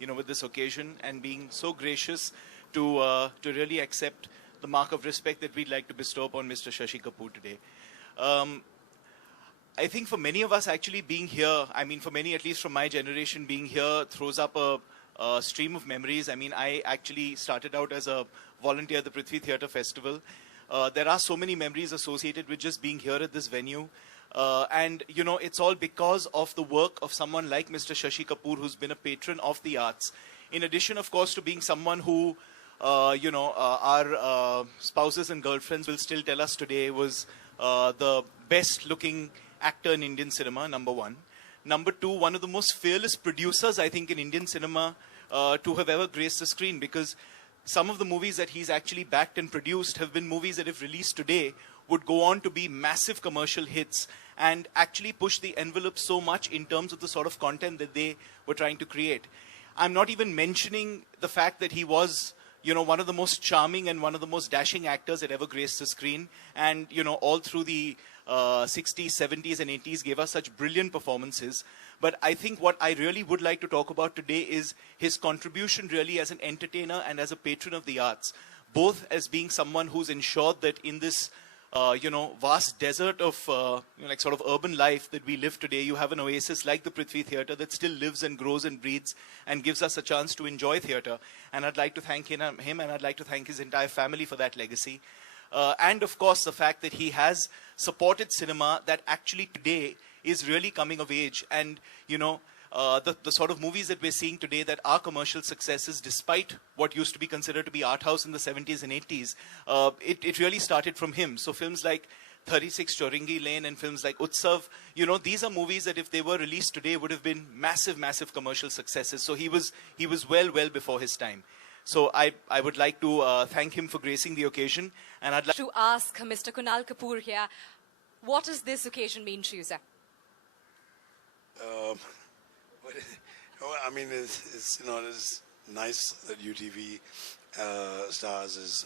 with this occasion and being so gracious to really accept the mark of respect that we'd like to bestow upon Mr. Shashi Kapoor today. Um, I think for many of us actually being here, I mean, for many, at least from my generation, being here throws up a stream of memories. I mean, I actually started out as a volunteer at the Prithvi Theatre Festival. There are so many memories associated with just being here at this venue. It's all because of the work of someone like Mr. Shashi Kapoor, who's been a patron of the arts. In addition, of course, to being someone who, our spouses and girlfriends will still tell us today was the best looking actor in Indian cinema, number one. Number two, one of the most fearless producers, I think, in Indian cinema to have ever graced the screen, because some of the movies that he's actually backed and produced have been movies that, if released today, would go on to be massive commercial hits and actually push the envelope so much in terms of the sort of content that they were trying to create. I'm not even mentioning the fact that he was, one of the most charming and one of the most dashing actors that ever graced the screen. And, all through the 60s, 70s and 80s gave us such brilliant performances. But I think what I really would like to talk about today is his contribution really as an entertainer and as a patron of the arts, both as being someone who's ensured that in this vast desert of sort of urban life that we live today, you have an oasis like the Prithvi Theatre that still lives and grows and breathes and gives us a chance to enjoy theatre. And I'd like to thank him and I'd like to thank his entire family for that legacy. And of course, the fact that he has supported cinema that actually today is really coming of age. And, the sort of movies that we're seeing today that are commercial successes, despite what used to be considered to be art house in the 70s and 80s, it really started from him. So films like 36 Choringi Lane and films like Utsav, these are movies that if they were released today would have been massive, massive commercial successes. So he was well before his time. So I would like to thank him for gracing the occasion. And I'd like to ask Mr. Kunal Kapoor here, what does this occasion mean to you, sir? I mean, it's nice that UTV Stars is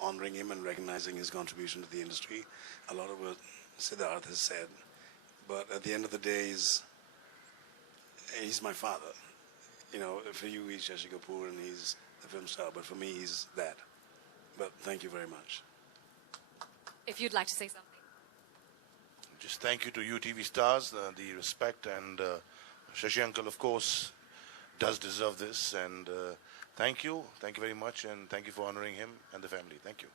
honoring him and recognizing his contribution to the industry. A lot of what Siddharth has said, but at the end of the day, he's my father. For you, he's Shashi Kapoor and he's the film star, but for me, he's that. But thank you very much. If you'd like to say something. Just thank you to UTV Stars, the respect, and Shashi Uncle, of course, does deserve this. And thank you very much, and thank you for honoring him and the family. Thank you.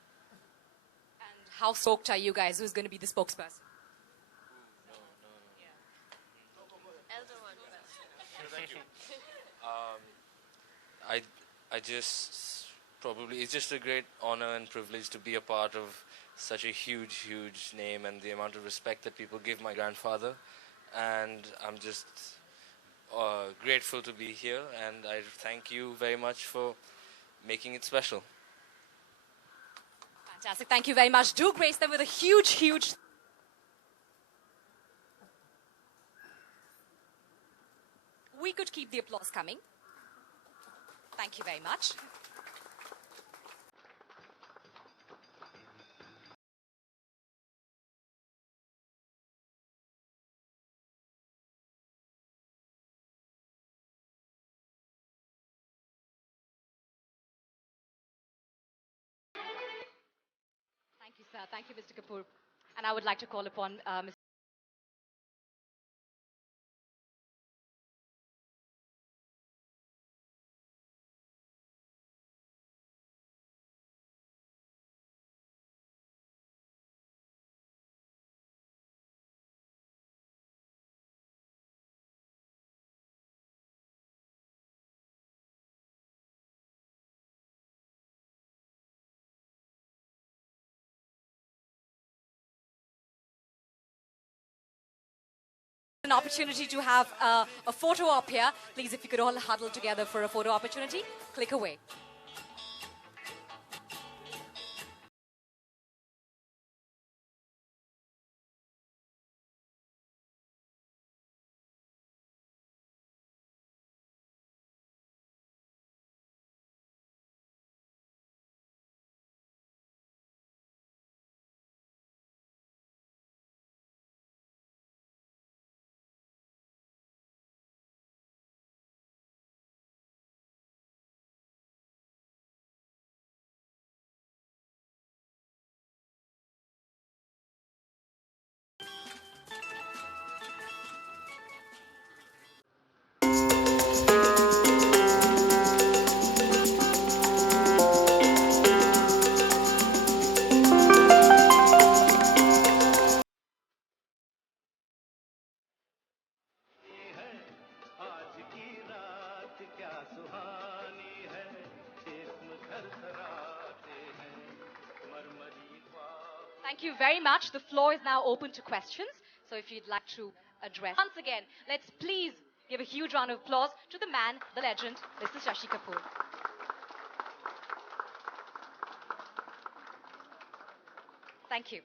And how stoked are you guys? Who's going to be the spokesperson? Thank you. It's just a great honor and privilege to be a part of such a huge name and the amount of respect that people give my grandfather. And I'm just grateful to be here, and I thank you very much for making it special. Fantastic. Thank you very much. Do grace them with a huge... We could keep the applause coming. Thank you very much. Thank you, sir. Thank you, Mr. Kapoor. And I would like to call upon Mr. An opportunity to have a photo op here. Please, if you could all huddle together for a photo opportunity, click away. Thank you very much. The floor is now open to questions. So if you'd like to address. Once again, let's please give a huge round of applause to the man, the legend, Mr. Shashi Kapoor. Thank you.